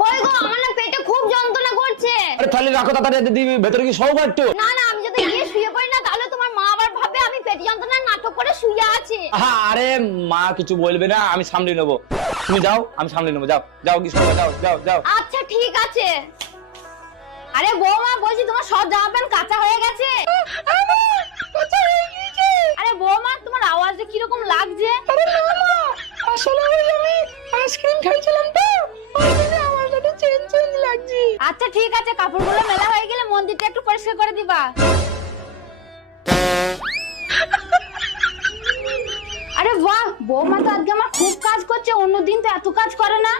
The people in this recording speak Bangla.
কই গো, আমার না পেটে খুব যন্ত্রণা করছে। আরে তাহলে রাখো তাড়াতাড়ি দিদি, ভেতরে কি সব একটু? না না, আমি যদি গিয়ে শুয়ে পড়ি না, তাহলে তোমার মা আবার ভাববে আমি পেট যন্ত্রণার নাটক করে শুয়ে আছি। আরে মা কিছু বলবে না, আমি সামলে নেবো। তুমি যাও, আমি সামলে নেবো। যাও যাও কি সব, যাও যাও যাও। আচ্ছা ঠিক আছে। আরে বৌমা, বলছি তোমার সব জামা প্যান্ট কাঁচা হয়ে গেছে? আরে বৌমা, তোমার আওয়াজটা কিরকম লাগছে? আসলে আমি আইসক্রিম খাইছিলাম তো, ওই জন্য আওয়াজটা চেঞ্জ চেঞ্জ লাগছে। আচ্ছা ঠিক আছে, কাপড়গুলো মেলা হয়ে গেলে মন্দিরটা একটু পরিষ্কার করে দিবা। আরে বাহ, বৌমা তো আজকে আমার খুব কাজ করছে, অন্যদিন তো এত কাজ করে না।